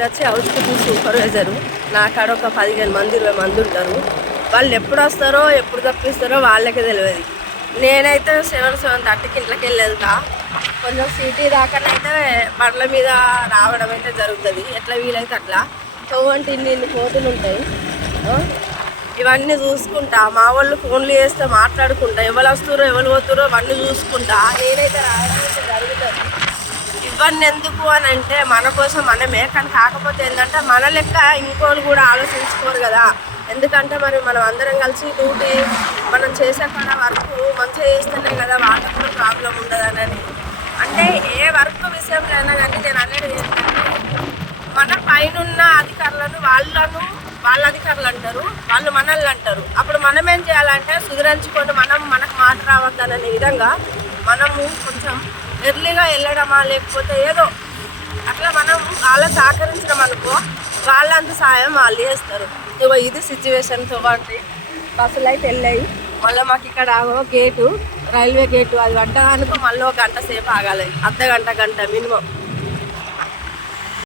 ఇటు వచ్చి house keeping supervisor. నా కాడ ఒక 15 మంది 20 మంది ఉంటారు. వాళ్ళు ఎప్పుడు వస్తారో ఎప్పుడు తప్పిస్తారో వాళ్ళకే తెలియదు. నేనైతే 7-7:30కి ఇంట్లోకి వెళ్ళి వెళ్తా. కొంచెం సిటీ దాకానైతే బండ్ల మీద రావడం అయితే జరుగుతుంది. ఎట్లా వీలైతే అట్లా తోవంటి ఇన్ని కోతులు ఉంటాయి. ఇవన్నీ చూసుకుంటా, మా వాళ్ళు ఫోన్లు చేస్తే మాట్లాడుకుంటా, ఎవరు వస్తారో ఎవరు పోతారో అవన్నీ చూసుకుంటా నేనైతే రావడం అయితే జరుగుతుంది. ఇవన్నీ ఎందుకు అని అంటే మన కోసం మనమే. కానీ కాకపోతే ఏంటంటే మన లెక్క ఇంకోళ్ళు కూడా ఆలోచించుకోరు కదా. ఎందుకంటే మరి మనం అందరం కలిసి డ్యూటీ మనం చేసే కాడ వర్క్ మంచిగా చేస్తేనే కదా వాళ్ళకు కూడా ప్రాబ్లం ఉండదనని. అంటే ఏ వర్క్ విషయంలో అయినా కానీ నేను అనేది ఏంటంటే మన పైన అధికారులను వాళ్ళ అధికారులు అంటారు, వాళ్ళు మనల్ని అంటారు. అప్పుడు మనం ఏం చేయాలంటే సుధరించుకొని మనకు మాట రావద్దనే విధంగా మనము కొంచెం ఎర్లీగా వెళ్ళడమా, లేకపోతే ఏదో అట్లా మనం వాళ్ళ సహకరించడం అనుకో, వాళ్ళంత సాయం వాళ్ళు చేస్తారు. ఇగో ఇది సిచ్యువేషన్తో బట్టి బస్సులు అయితే వెళ్ళాయి. మళ్ళీ మాకు ఇక్కడ గేటు, రైల్వే గేటు అది పడ్డా అనుకో మళ్ళీ 1 గంట సేపు ఆగాలి, అర్ధ గంట మినిమం.